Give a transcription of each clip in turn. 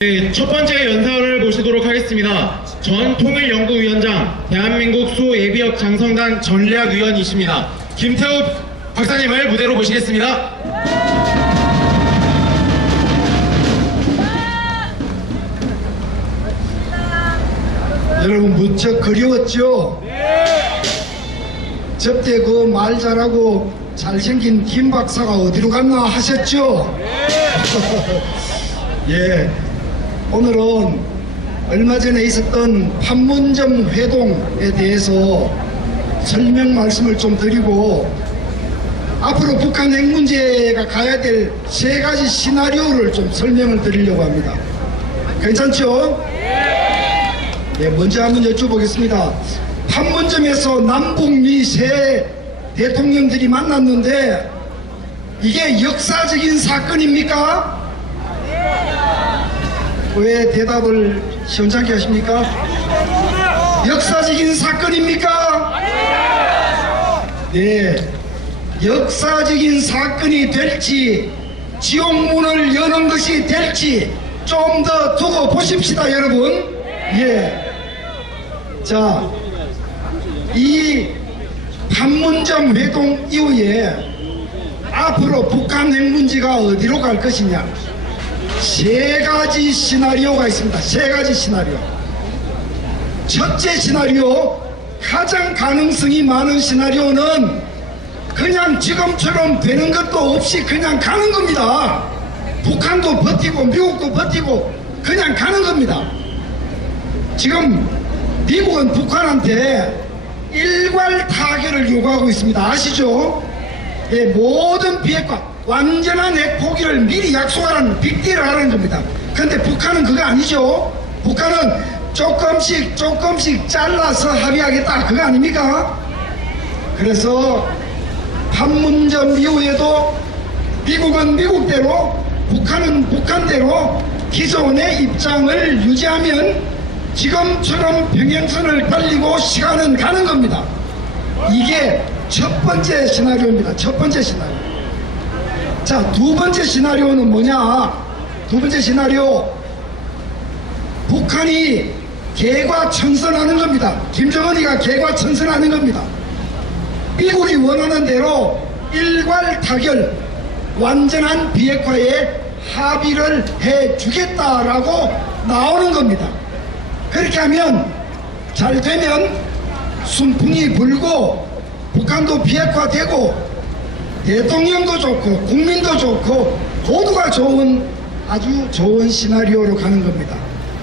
네, 첫 번째 연설을 모시도록 하겠습니다. 전 통일연구위원장, 대한민국 수예비역 장성단 전략위원이십니다. 김태우 박사님을 무대로 모시겠습니다. 여러분 무척 그리웠죠? 저때 그 말 잘하고 잘생긴 김 박사가 어디로 갔나 하셨죠? 예, 오늘은 얼마 전에 있었던 판문점 회동에 대해서 설명 말씀을 좀 드리고 앞으로 북한 핵 문제가 가야 될 세 가지 시나리오를 좀 설명을 드리려고 합니다. 괜찮죠? 네, 먼저 한번 여쭤보겠습니다. 판문점에서 남북미 세 대통령들이 만났는데 이게 역사적인 사건입니까? 왜 대답을 시원찮게 하십니까? 역사적인 사건입니까? 네, 역사적인 사건이 될지 지옥문을 여는 것이 될지 좀 더 두고 보십시다, 여러분. 예. 자, 이 판문점 회동 이후에 앞으로 북한 핵 문제가 어디로 갈 것이냐, 세 가지 시나리오가 있습니다. 세 가지 시나리오. 첫째 시나리오, 가장 가능성이 많은 시나리오는 그냥 지금처럼 되는 것도 없이 그냥 가는 겁니다. 북한도 버티고 미국도 버티고 그냥 가는 겁니다. 지금 미국은 북한한테 일괄 타결을 요구하고 있습니다. 아시죠? 예, 모든 비핵화, 완전한 핵 포기를 미리 약속하라는 빅딜을 하는 겁니다. 그런데 북한은 그거 아니죠. 북한은 조금씩 잘라서 합의하겠다, 그거 아닙니까? 그래서 판문점 이후에도 미국은 미국대로, 북한은 북한대로 기존의 입장을 유지하면 지금처럼 평행선을 달리고 시간은 가는 겁니다. 이게 첫 번째 시나리오입니다. 첫 번째 시나리오. 자, 두 번째 시나리오는 뭐냐? 두 번째 시나리오, 북한이 개과천선하는 겁니다. 김정은이가 개과천선하는 겁니다. 미국이 원하는 대로 일괄 타결, 완전한 비핵화에 합의를 해주겠다라고 나오는 겁니다. 그렇게 하면, 잘 되면 순풍이 불고 북한도 비핵화되고 대통령도 좋고 국민도 좋고 모두가 좋은, 아주 좋은 시나리오로 가는 겁니다.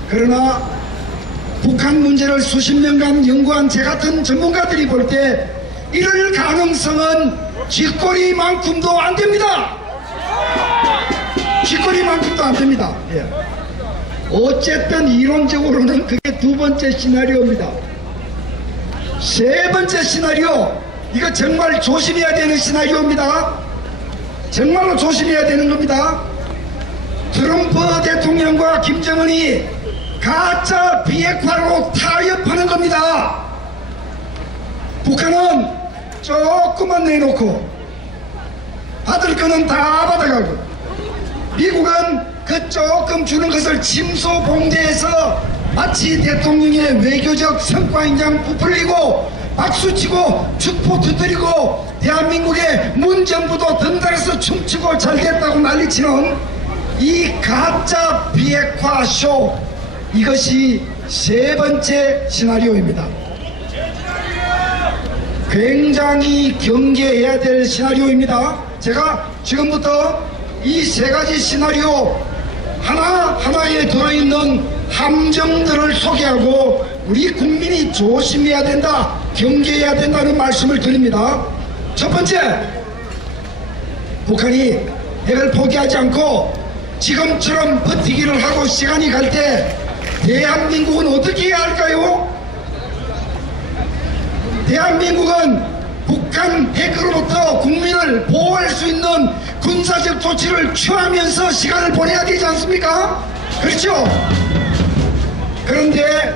그러나 북한 문제를 수십 년간 연구한 제 같은 전문가들이 볼 때 이럴 가능성은 쥐꼬리만큼도 안 됩니다. 쥐꼬리만큼도 안 됩니다. 예. 어쨌든 이론적으로는 그게 두 번째 시나리오입니다. 세 번째 시나리오, 이거 정말 조심해야 되는 시나리오입니다. 정말로 조심해야 되는 겁니다. 트럼프 대통령과 김정은이 가짜 비핵화로 타협하는 겁니다. 북한은 조금만 내놓고 받을 거는 다 받아가고, 미국은 그 조금 주는 것을 침소봉대해서 마치 대통령의 외교적 성과인 양 부풀리고 박수치고 축포 두드리고 대한민국의 문정부도 덩달아서 춤추고 잘됐다고 난리치는 이 가짜 비핵화 쇼, 이것이 세 번째 시나리오입니다. 굉장히 경계해야 될 시나리오입니다. 제가 지금부터 이 세 가지 시나리오 하나하나에 들어있는 함정들을 소개하고 우리 국민이 조심해야 된다, 경계해야 된다는 말씀을 드립니다. 첫 번째, 북한이 핵을 포기하지 않고 지금처럼 버티기를 하고 시간이 갈 때 대한민국은 어떻게 해야 할까요? 대한민국은 북한 핵으로부터 국민을 보호할 수 있는 군사적 조치를 취하면서 시간을 보내야 되지 않습니까? 그렇죠? 그런데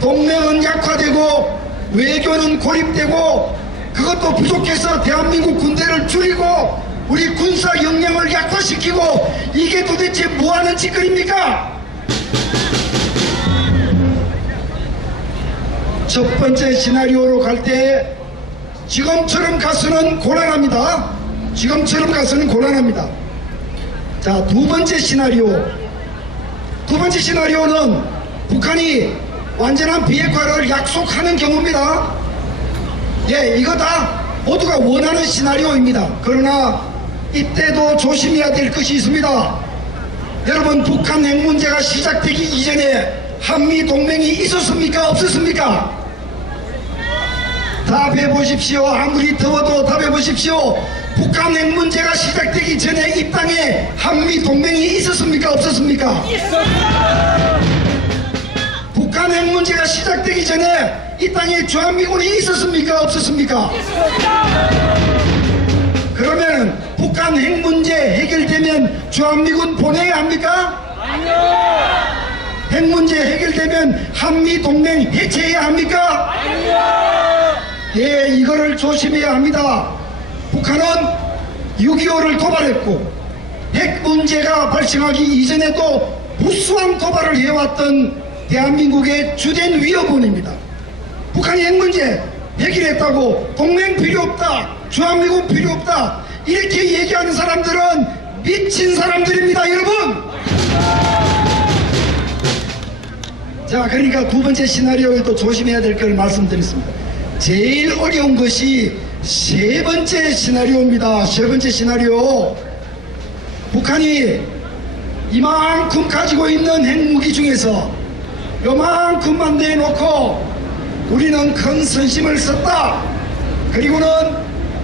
동맹은 약화되고 외교는 고립되고 그것도 부족해서 대한민국 군대를 줄이고 우리 군사 역량을 약화시키고, 이게 도대체 뭐하는 짓거리입니까? 첫 번째 시나리오로 갈 때 지금처럼 가서는 곤란합니다. 지금처럼 가서는 곤란합니다. 자, 두 번째 시나리오. 두 번째 시나리오는 북한이 완전한 비핵화를 약속하는 경우입니다. 예, 이거 다 모두가 원하는 시나리오입니다. 그러나 이때도 조심해야 될 것이 있습니다. 여러분, 북한 핵 문제가 시작되기 이전에 한미 동맹이 있었습니까? 없었습니까? 답해 보십시오. 아무리 더워도 답해 보십시오. 북한 핵 문제가 시작되기 전에 이 땅에 한미 동맹이 있었습니까? 없었습니까? 북한 핵 문제가 시작되기 전에 이 땅에 주한미군이 있었습니까? 없었습니까? 그러면 북한 핵 문제 해결되면 주한미군 보내야 합니까? 아니요. 핵 문제 해결되면 한미 동맹 해체해야 합니까? 아니요. 예, 이거를 조심해야 합니다. 북한은 6.25를 도발했고 핵 문제가 발생하기 이전에도 무수한 도발을 해왔던 대한민국의 주된 위협원입니다. 북한이 핵 문제 해결했다고 동맹 필요 없다, 주한미군 필요 없다 이렇게 얘기하는 사람들은 미친 사람들입니다, 여러분. 자, 그러니까 두 번째 시나리오에도 조심해야 될 걸 말씀드렸습니다. 제일 어려운 것이 세 번째 시나리오입니다. 세 번째 시나리오. 북한이 이만큼 가지고 있는 핵무기 중에서 요만큼만 내놓고 우리는 큰 선심을 썼다. 그리고는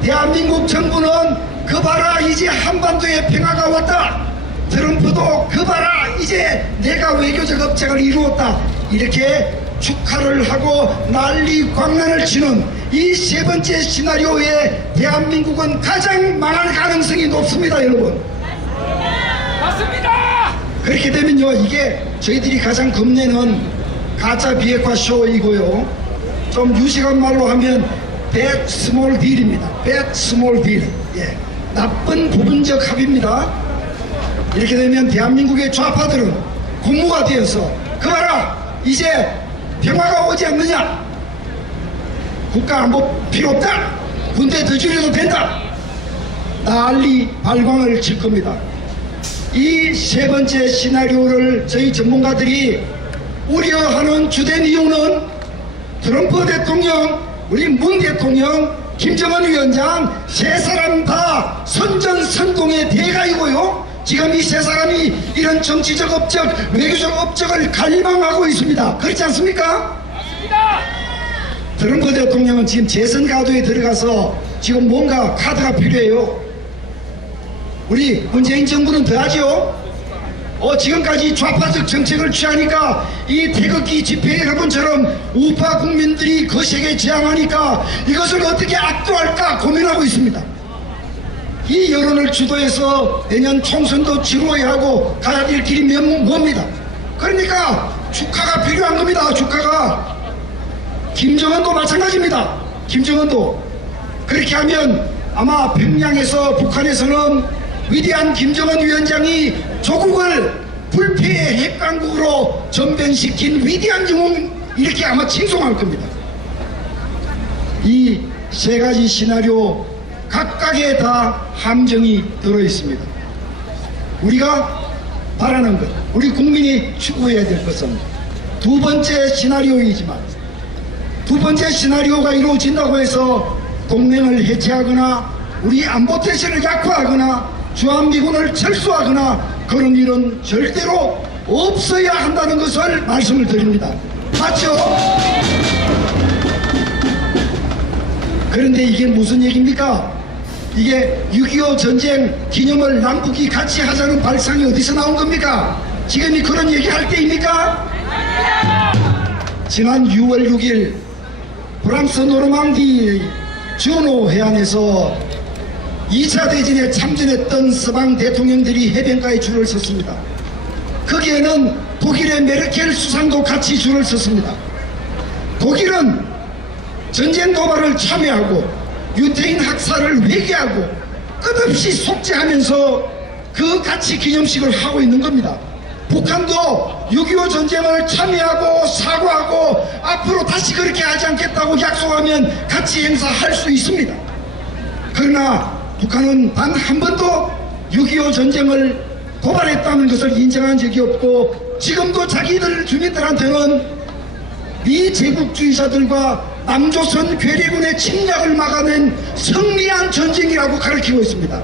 대한민국 정부는 그 봐라 이제 한반도에 평화가 왔다. 트럼프도 그 봐라 이제 내가 외교적 업적을 이루었다. 이렇게 축하를 하고 난리 광란을 치는 이 세 번째 시나리오에 대한민국은 가장 망할 가능성이 높습니다, 여러분. 맞습니다. 그렇게 되면요, 이게 저희들이 가장 겁내는 가짜 비핵화 쇼이고요, 좀 유식한 말로 하면 bad small deal입니다. bad small deal. 예, 나쁜 부분적 합의입니다. 이렇게 되면 대한민국의 좌파들은 군무가 되어서 그 봐라 이제 평화가 오지 않느냐, 국가안보 필요 없다, 군대 더 줄여도 된다, 난리 발광을 칠 겁니다. 이 세 번째 시나리오를 저희 전문가들이 우려하는 주된 이유는 트럼프 대통령, 우리 문 대통령, 김정은 위원장 세 사람 다 선전선동의 대가이고요, 지금 이 세 사람이 이런 정치적 업적, 외교적 업적을 갈망하고 있습니다. 그렇지 않습니까? 맞습니다. 트럼프 대통령은 지금 재선 가도에 들어가서 지금 뭔가 카드가 필요해요. 우리 문재인 정부는 더하죠. 지금까지 좌파적 정책을 취하니까 이 태극기 집회 여러분처럼 우파 국민들이 거세게 저항하니까 이것을 어떻게 압도할까 고민하고 있습니다. 이 여론을 주도해서 내년 총선도 치루어야 하고 가야 될 길이 뭡니다. 그러니까 축하가 필요한 겁니다. 축하가. 김정은도 마찬가지입니다. 김정은도. 그렇게 하면 아마 평양에서 북한에서는 위대한 김정은 위원장이 조국을 불패의 핵강국으로 전변시킨 위대한 영웅 이렇게 아마 칭송할 겁니다. 이 세 가지 시나리오 각각에 다 함정이 들어있습니다. 우리가 바라는 것, 우리 국민이 추구해야 될 것은 두 번째 시나리오이지만, 두 번째 시나리오가 이루어진다고 해서 동맹을 해체하거나 우리 안보 태세를 약화하거나 주한미군을 철수하거나 그런 일은 절대로 없어야 한다는 것을 말씀을 드립니다. 맞죠? 그런데 이게 무슨 얘기입니까? 이게 6.25 전쟁 기념을 남북이 같이 하자는 발상이 어디서 나온 겁니까? 지금이 그런 얘기 할 때입니까? 지난 6월 6일 프랑스 노르망디 주노 해안에서 2차 대전에 참전했던 서방 대통령들이 해변가에 줄을 섰습니다. 거기에는 독일의 메르켈 수상도 같이 줄을 섰습니다. 독일은 전쟁 도발을 참여하고 유태인 학살을 회개하고 끝없이 속죄하면서 그 가치 기념식을 하고 있는 겁니다. 북한도 6.25 전쟁을 참여하고 사과하고 앞으로 다시 그렇게 하지 않겠다고 약속하면 같이 행사할 수 있습니다. 그러나 북한은 단 한 번도 6.25 전쟁을 고발했다는 것을 인정한 적이 없고 지금도 자기들 주민들한테는 미제국주의자들과 남조선 괴뢰군의 침략을 막아낸 승리한 전쟁이라고 가르치고 있습니다.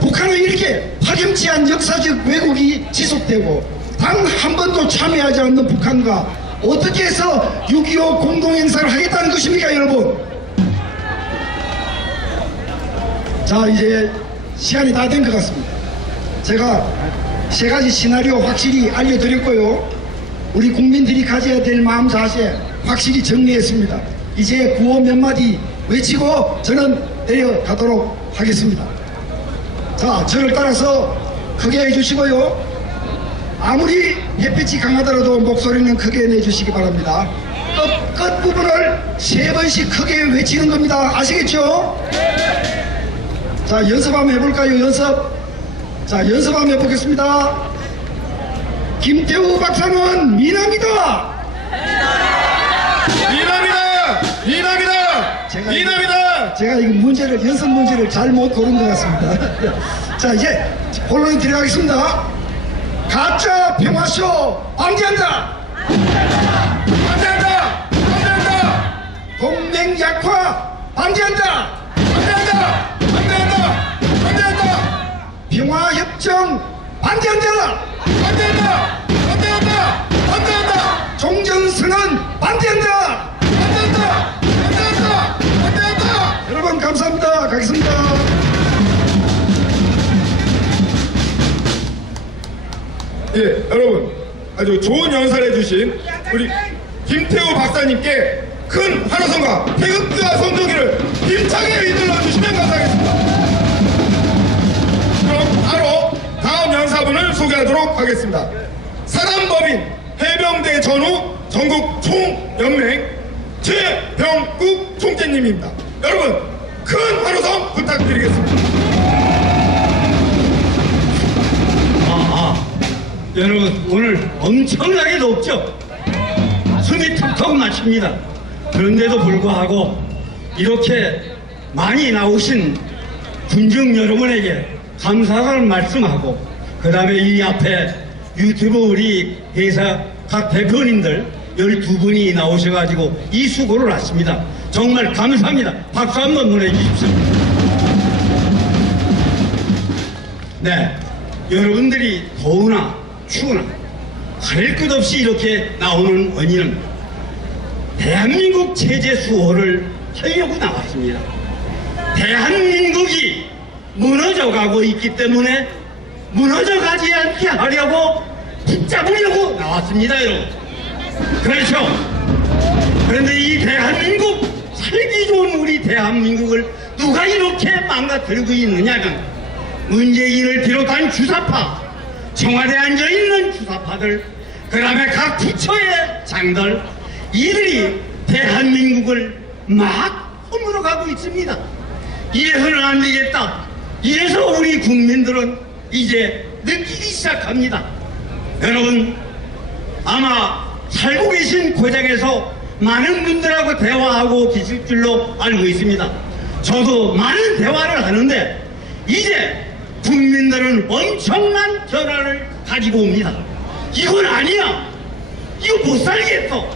북한은 이렇게 파렴치한 역사적 왜곡이 지속되고 단 한 번도 참여하지 않는 북한과 어떻게 해서 6.25 공동행사를 하겠다는 것입니까, 여러분? 자, 이제 시간이 다 된 것 같습니다. 제가 세 가지 시나리오 확실히 알려드렸고요. 우리 국민들이 가져야 될 마음 자세 확실히 정리했습니다. 이제 구호 몇 마디 외치고 저는 내려가도록 하겠습니다. 자, 저를 따라서 크게 해주시고요. 아무리 햇빛이 강하더라도 목소리는 크게 내주시기 바랍니다. 끝 부분을 3번씩 크게 외치는 겁니다. 아시겠죠? 자, 연습 한번 해볼까요? 연습. 자, 연습 한번 해보겠습니다. 김태우 박사는 미남이다. 미남이다! 미남이다! 제가 미남이다! 제가 이 문제를 연습 문제를 잘못 고른 것 같습니다. 자, 이제 본론에 들어가겠습니다. 가짜 평화쇼 방지한다. 반대한다! 반대한다! 동맹 약화 방지한다. 반대한다! 반대한다! 반대한다! 평화협정 반대한다. 반대한다! 반대한다! 반대한다! 종전선언 반대한다. 반대한다! 반대한다! 반대한다! 여러분 감사합니다. 가겠습니다. 예, 여러분 아주 좋은 연설해 주신 우리 김태우 박사님께 큰 환호성과 태극기와 손동기를 힘차게 이들러 주시면 감사하겠습니다. 그럼 바로 다음 연사분을 소개하도록 하겠습니다. 사단법인 해병대 전후 전국 총연맹 최병국 총재님입니다. 여러분 큰 환호성 부탁드리겠습니다. 여러분 오늘 엄청나게 높죠? 숨이 턱턱 막힙니다. 그런데도 불구하고 이렇게 많이 나오신 군중 여러분에게 감사를 말씀하고 그 다음에 이 앞에 유튜브 우리 회사 각 대표님들 12분이 나오셔가지고 이 수고를 하십니다. 정말 감사합니다. 박수 한번 보내주십시오. 네, 여러분들이 더우나 추우나 가릴 것 없이 이렇게 나오는 원인은 대한민국 체제 수호를 하려고 나왔습니다. 대한민국이 무너져 가고 있기 때문에 무너져 가지 않게 하려고 붙잡으려고 나왔습니다, 여러분. 그렇죠? 그런데 이 대한민국, 살기 좋은 우리 대한민국을 누가 이렇게 망가뜨리고 있느냐면 문재인을 비롯한 주사파, 청와대에 앉아있는 주사파들, 그 다음에 각 부처의 장들, 이들이 대한민국을 막 허물어 가고 있습니다. 이래서는 안 되겠다. 이래서 우리 국민들은 이제 느끼기 시작합니다. 여러분 아마 살고 계신 고장에서 많은 분들하고 대화하고 계실 줄로 알고 있습니다. 저도 많은 대화를 하는데 이제 국민들은 엄청난 변화를 가지고 옵니다. 이건 아니야. 이거 못 살겠어.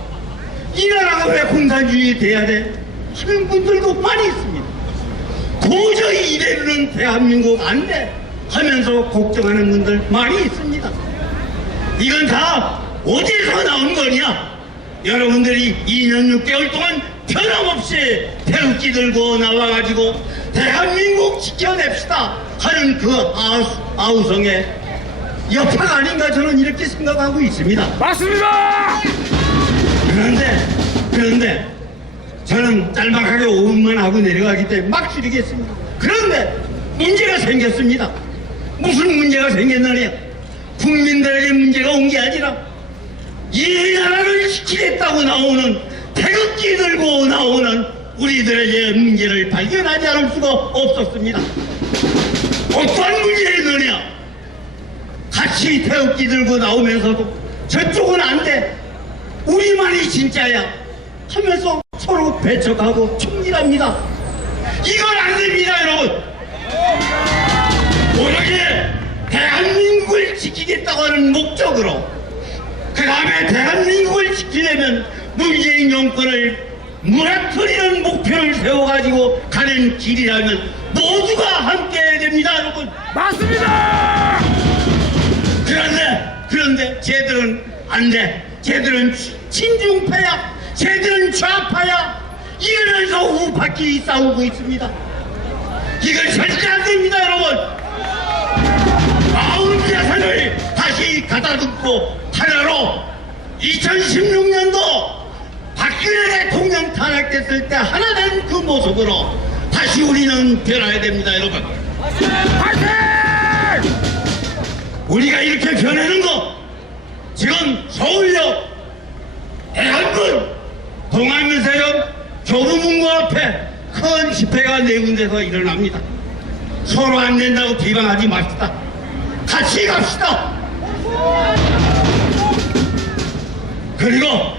이 나라가 왜 공산주의 돼야 돼? 하는 분들도 많이 있습니다. 도저히 이대로는 대한민국 안 돼 하면서 걱정하는 분들 많이 있습니다. 이건 다 어디서 나온 거냐? 여러분들이 2년 6개월 동안 변함없이 태극기 들고 나와가지고 대한민국 지켜냅시다 하는 그 아우성의 여파가 아닌가 저는 이렇게 생각하고 있습니다. 맞습니다! 그런데 저는 짤막하게 5분만 하고 내려가기 때문에 막 줄이겠습니다. 그런데 문제가 생겼습니다. 무슨 문제가 생겼느냐? 국민들에게 문제가 온 게 아니라 이 나라를 지키겠다고 나오는 태극기 들고 나오는 우리들에게 문제를 발견하지 않을 수가 없었습니다. 어떠한 문제였느냐? 같이 다시 태극기 들고 나오면서도 저쪽은 안 돼, 우리만이 진짜야 하면서 서로 배척하고 총질합니다. 이건 안 됩니다, 여러분. 오로지 대한민국을 지키겠다고 하는 목적으로, 그 다음에 대한민국을 지키려면 문재인 정권을 무너뜨리는 목표를 세워가지고 가는 길이라면 모두가 함께 해야 됩니다, 여러분. 맞습니다. 그런데 쟤들은 안 돼. 쟤들은 친중파야, 쟤들은 좌파야 이러면서 우파끼리 싸우고 있습니다. 이건 절대 안 됩니다, 여러분. 마음 재산을 다시 가다듬고 하나로 2016년도 박근혜 대통령 탄핵됐을 때 하나 된 그 모습으로 다시 우리는 변화해야 됩니다, 여러분. 파이팅! 우리가 이렇게 변하는 거 지금 서울역, 대한문, 동안문세역, 교보문고 앞에 큰 집회가 네 군데서 일어납니다. 서로 안 된다고 비방하지 맙시다. 같이 갑시다. 그리고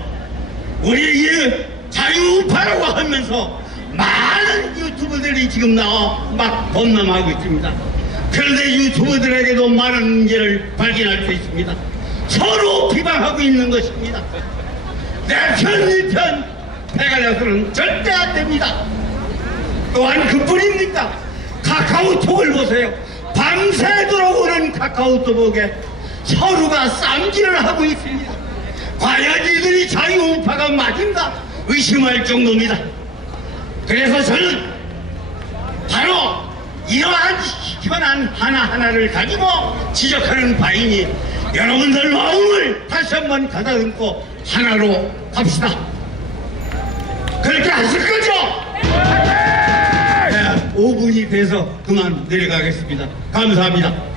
우리 이 자유우파라고 하면서 많은 유튜버들이 지금 나와 막 범람하고 있습니다. 그런데 유튜버들에게도 많은 문제를 발견할 수 있습니다. 서로 비방하고 있는 것입니다. 내 편, 네 편 해가려서는 절대 안 됩니다. 또한 그뿐입니까? 카카오톡을 보세요. 밤새도록 오는 카카오톡에 서로가 쌈질을 하고 있습니다. 과연 이들이 자유우파가 맞은가 의심할 정도입니다. 그래서 저는 바로 이러한 현안 하나하나를 가지고 지적하는 바이니 여러분들 마음을 다시 한번 가다듬고 하나로 갑시다. 그렇게 하실 거죠? 네, 5분이 돼서 그만 내려가겠습니다. 감사합니다.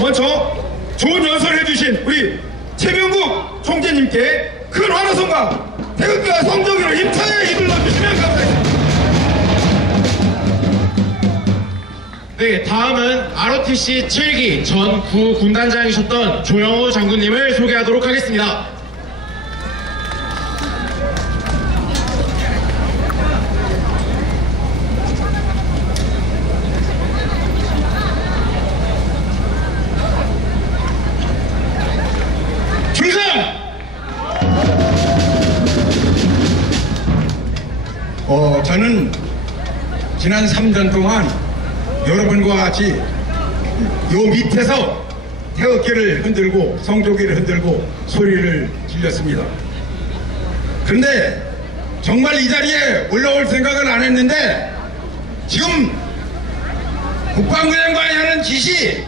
먼저 좋은 연설을 해주신 우리 최명국 총재님께 큰 환호성과 태극기와 성조기를 힘차게 이끌어 주시면 감사하겠습니다. 네, 다음은 ROTC 7기 전 구군단장이셨던 조영호 장군님을 소개하도록 하겠습니다. 저는 지난 3년 동안 여러분과 같이 요 밑에서 태극기를 흔들고 성조기를 흔들고 소리를 질렀습니다. 그런데 정말 이 자리에 올라올 생각을 안 했는데 지금 국방부장관이 하는 지시,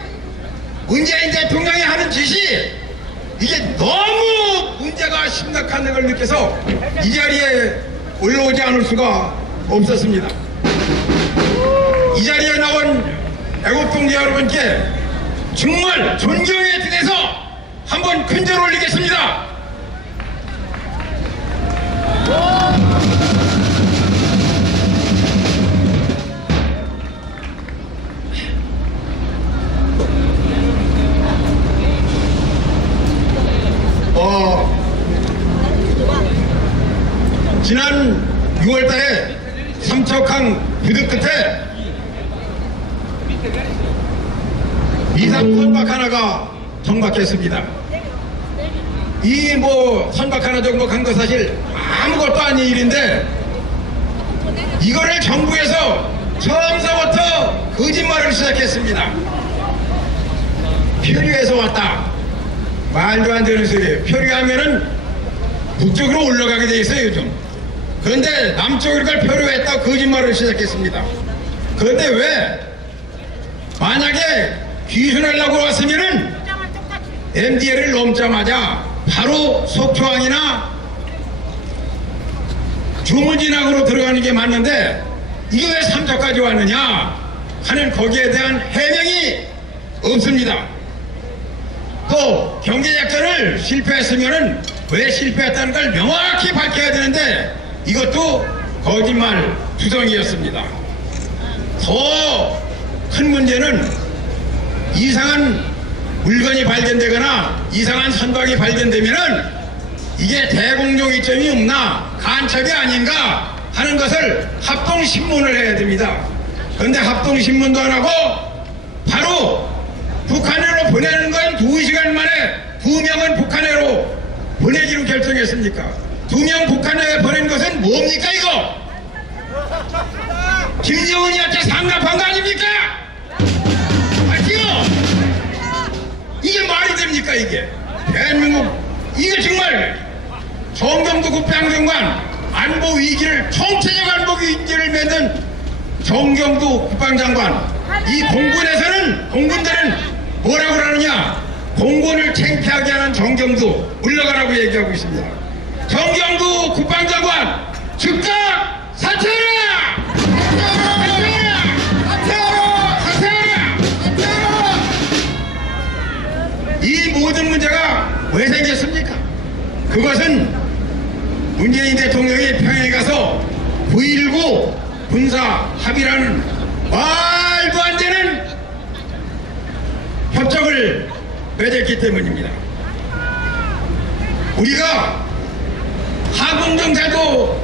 문재인 대통령이 하는 지시, 이게 너무 문제가 심각한 걸 느껴서 이 자리에 올라오지 않을 수가 없었습니다. 이 자리에 나온 애국동지 여러분께 정말 존경의 뜻에서 한번 큰절 올리겠습니다. 지난 6월달에 삼척항 부득 끝에 미상 선박 하나가 정박했습니다. 이 선박 하나 정박한 거 사실 아무것도 아닌 일인데 이거를 정부에서 처음서부터 거짓말을 시작했습니다. 표류해서 왔다. 말도 안 되는 소리예요. 표류하면은 북쪽으로 올라가게 돼 있어요, 요즘. 그런데 남쪽으로 갈 표류했다고 거짓말을 시작했습니다. 그런데 왜? 만약에 귀순하려고 왔으면은 MDL을 넘자마자 바로 속초항이나 주문진항으로 들어가는 게 맞는데 이게 왜 삼척까지 왔느냐 하는 거기에 대한 해명이 없습니다. 또 경제작전을 실패했으면은 왜 실패했다는 걸 명확히 밝혀야 되는데 이것도 거짓말 투성이었습니다. 더 큰 문제는 이상한 물건이 발견되거나 이상한 선박이 발견되면은 이게 대공정 이점이 없나 간첩이 아닌가 하는 것을 합동신문을 해야 됩니다. 그런데 합동신문도 안 하고 바로 북한으로 보내는 건 2시간 만에 2명은 북한으로 보내기로 결정했습니까? 2명 북한에 보낸 것은 뭡니까 이거? 김정은이한테 상납한 거 아닙니까? 맞지요? 이게 말이 됩니까 이게? 대한민국 이게 정말 정경도 국방장관 안보 위기를 총체적 안보 위기를 맺는 정경도 국방장관 이 공군들은 뭐라고 그러느냐? 공군을 창피하게 하는 정경도 물러가라고 얘기하고 있습니다. 정경도 국방장관 즉각 사퇴하라! 이 모든 문제가 왜 생겼습니까? 그것은 문재인 대통령이 평양에 가서 9.19 군사 합의라는 말도 안 되는 협정을 맺었기 때문입니다. 우리가 하공정사도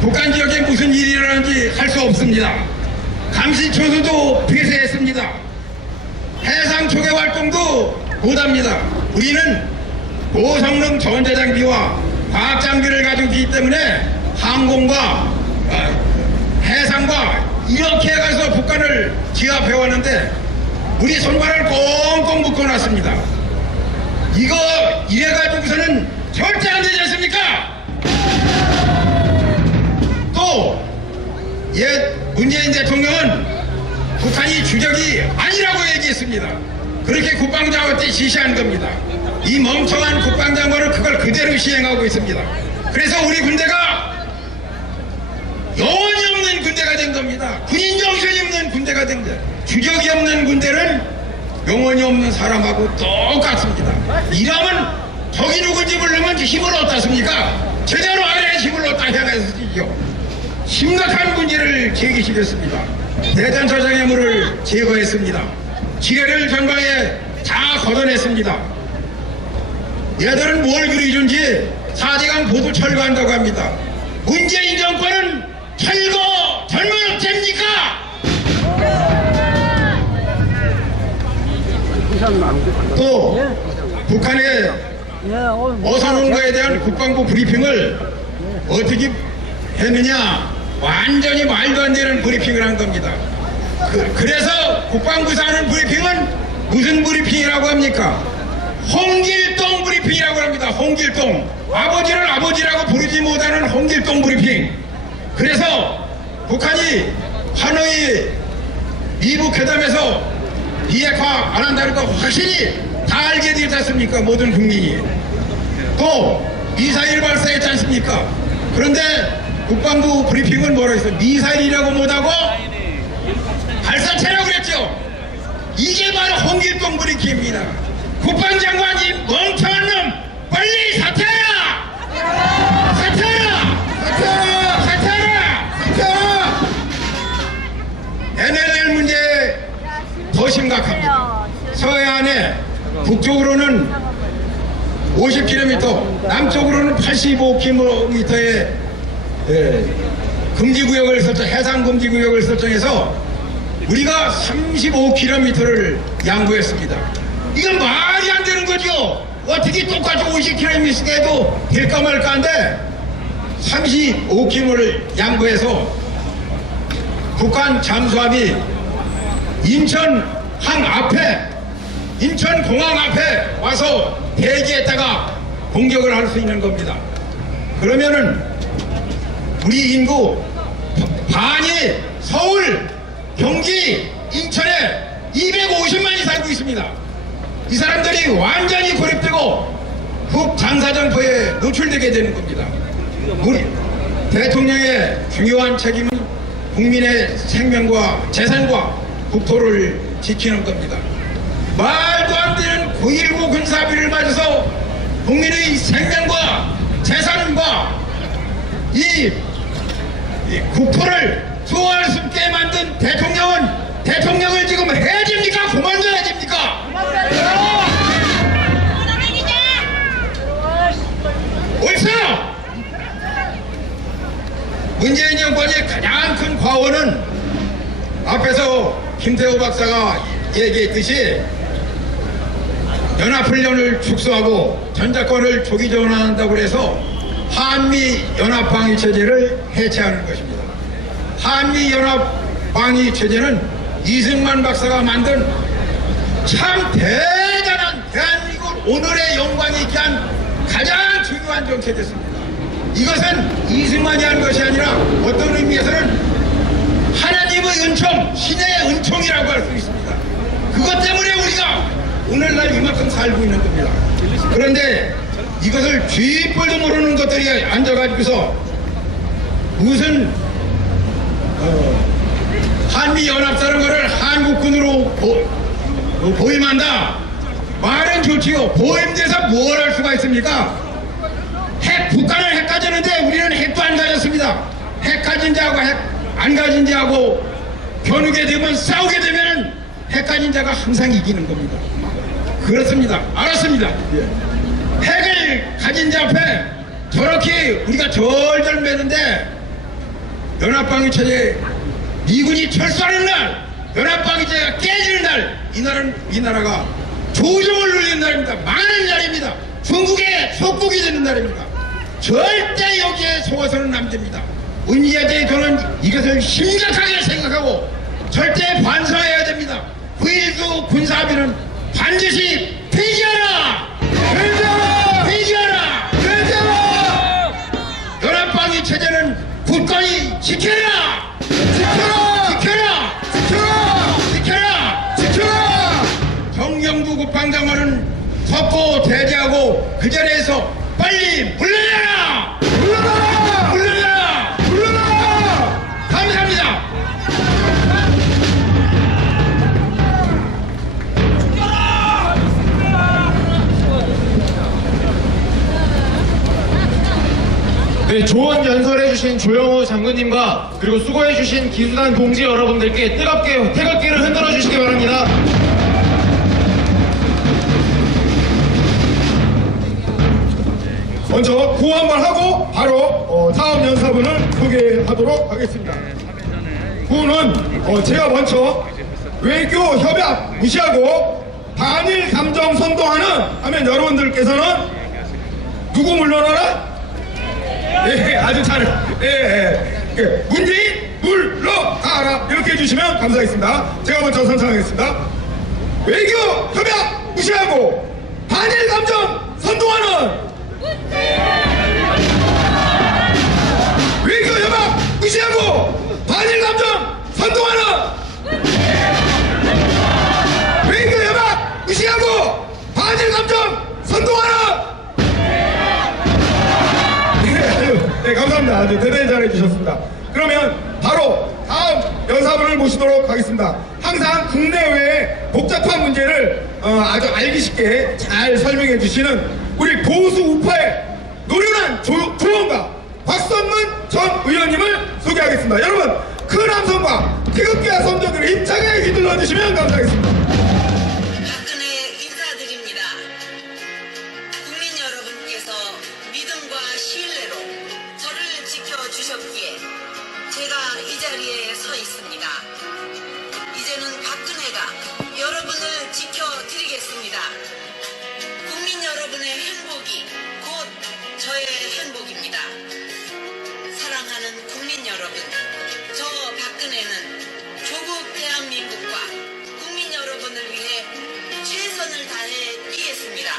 북한 지역에 무슨 일이 일어나는지 할 수 없습니다. 감시초소도 폐쇄했습니다. 해상 초계 활동도 못합니다. 우리는 고성능 전자장비와 과학장비를 가지고 있기 때문에 항공과 해상과 이렇게 가서 북한을 지압해왔는데 우리 손발을 꽁꽁 묶어놨습니다. 이거 이래가지고서는 절대 안 되지 않습니까? 또 문재인 대통령은 북한이 주적이 아니라고 얘기했습니다. 그렇게 국방장관한테 지시한 겁니다. 이 멍청한 국방장관은 그걸 그대로 시행하고 있습니다. 그래서 우리 군대가 영혼이 없는 군대가 된 겁니다. 군인 정신이 없는 군대가 된 거예요. 주적이 없는 군대는 영혼이 없는 사람하고 똑같습니다. 이러면 적이 누군지 모르면 힘을 어떻습니까? 제대로 알아야 힘을 어디다 해가지고 심각한 문제를 제기시켰습니다. 대전처장의 물을 제거했습니다. 지뢰를 전방에 다 걷어냈습니다. 얘들은 뭘 그리는지 4대강 보도 철거한다고 합니다. 문재인 정권은 철거 절망업체입니까? 또 북한의 어선온거에 대한 국방부 브리핑을 어떻게 했느냐? 완전히 말도 안 되는 브리핑을 한 겁니다. 그래서 국방부에서 하는 브리핑은 무슨 브리핑이라고 합니까? 홍길동 브리핑이라고 합니다. 홍길동. 아버지를 아버지라고 부르지 못하는 홍길동 브리핑. 그래서 북한이 하노이 미북 회담에서 비핵화 안 한다는 거 확실히 다 알게 되지 않습니까? 모든 국민이. 또 미사일 발사했지 않습니까? 그런데 국방부 브리핑은 뭐라고 했어요? 미사일이라고 못하고 발사체라고 그랬죠. 이게 바로 홍길동 브리핑입니다. 국방장관이 멍청한 놈 빨리 사퇴하라! 사퇴하라! 사퇴하라! NLL 문제 더 심각합니다. 서해안에 북쪽으로는 50km, 남쪽으로는 85km의 금지구역을 해상 금지구역을 설정해서 우리가 35km를 양보했습니다. 이건 말이 안 되는 거죠. 어떻게 똑같이 50km 해도 될까 말까 한데 35km를 양보해서 북한 잠수함이 인천항 앞에, 인천공항 앞에 와서 대기했다가 공격을 할 수 있는 겁니다. 그러면은 우리 인구 반이 서울, 경기, 인천에 250만이 살고 있습니다. 이 사람들이 완전히 고립되고 북장사정포에 노출되게 되는 겁니다. 우리 대통령의 중요한 책임은 국민의 생명과 재산과 국토를 지키는 겁니다. 말도 안 되는 9.19 군사합의를 맞아서 국민의 생명과 재산과 이 국토를 수호할 수 있게 만든 대통령을 지금 해야 됩니까? 그만둬야 됩니까? 옳소! 문재인 정권의 가장 큰 과오는 앞에서 김태호 박사가 얘기했듯이 연합훈련을 축소하고 전자권을 조기 전환한다고 해서 한미연합방위체제를 해체하는 것입니다. 한미연합방위체제는 이승만 박사가 만든 참 대단한 대한민국 오늘의 영광이 있게 한 가장 중요한 정책이었습니다. 이것은 이승만이 한 것이 아니라 어떤 의미에서는 하나님의 은총, 신의 은총이라고 할 수 있습니다. 그것 때문에 우리가 오늘날 이만큼 살고 있는 겁니다. 그런데 이것을 쥐뿔도 모르는 것들이 앉아가지고서 무슨 한미연합사는 것을 한국군으로 보임한다. 말은 좋지요. 보임돼서 뭘 할 수가 있습니까? 북한은 핵 가졌는데 우리는 핵도 안 가졌습니다. 핵 가진 자하고 핵 안 가진 자하고 겨누게 되면 싸우게 되면 핵 가진 자가 항상 이기는 겁니다. 그렇습니다. 알았습니다. 핵을 가진 자 앞에 저렇게 우리가 절절 매는데 연합방위체제 미군이 철수하는 날, 연합방위체제가 깨지는 날, 이 나라가 조정을 누리는 날입니다. 망하는 날입니다. 중국의 속국이 되는 날입니다. 절대 여기에 속아서는 안 됩니다. 문제의 저는 이것을 심각하게 생각하고 절대 반성해야 됩니다. 9.19 군사합의는 반드시 폐지하라! 폐지하라! 폐지하라! 폐지하라! 연합방위 체제는 굳건히 지켜라! 지켜라! 지켜라! 지켜라! 지켜라! 지켜라! 정경두 국방장관은 섰고 대대하고 그 자리에서 빨리 물러나라! 물러나라! 물러나라! 물러나라! 감사합니다. 네, 조언 연설해주신 조영호 장군님과 그리고 수고해주신 기수단 동지 여러분들께 뜨겁게 태극기를 흔들어 주시기 바랍니다. 먼저 구호 한번 하고 바로 다음 연사분을 소개하도록 하겠습니다. 구호는 제가 먼저 외교 협약 무시하고 반일 감정 선동하는 하면 여러분들께서는 누구 물러나라? 예, 아주 잘 문재인 물러가라 이렇게 해주시면 감사하겠습니다. 제가 먼저 선창하겠습니다. 외교 협약 무시하고 반일 감정 선동하는 외교 협약 무시하고 반일 감정 선동하는 외교 협약 무시하고 반일 감정 선동하는 네, 감사합니다. 아주 대단히 잘해주셨습니다. 그러면 바로 다음 연사분을 모시도록 하겠습니다. 항상 국내외의 복잡한 문제를 아주 알기 쉽게 잘 설명해 주시는 우리 보수 우파의 노련한 조언가 박선문 전 의원님을 소개하겠습니다. 여러분 큰 함성과 태극기와 선조들을 힘차게 휘둘러 주시면 감사하겠습니다. 박근혜 인사드립니다. 국민 여러분께서 믿음과 신뢰로 저를 지켜주셨기에 제가 이 자리에 서 있습니다. 이제는 박근혜가 여러분을 지켜드리겠습니다. 국민 여러분의 행복이 곧 저의 행복입니다. 사랑하는 국민 여러분, 저 박근혜는 조국 대한민국과 국민 여러분을 위해 최선을 다해 뛰겠습니다.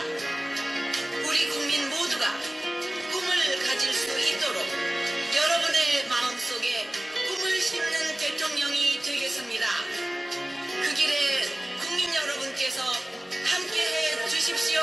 우리 국민 모두가 꿈을 가질 수 있도록 여러분의 마음속에 꿈을 심는 대통령이 되겠습니다. 그 길에 국민 여러분께서 함께해 주십시오.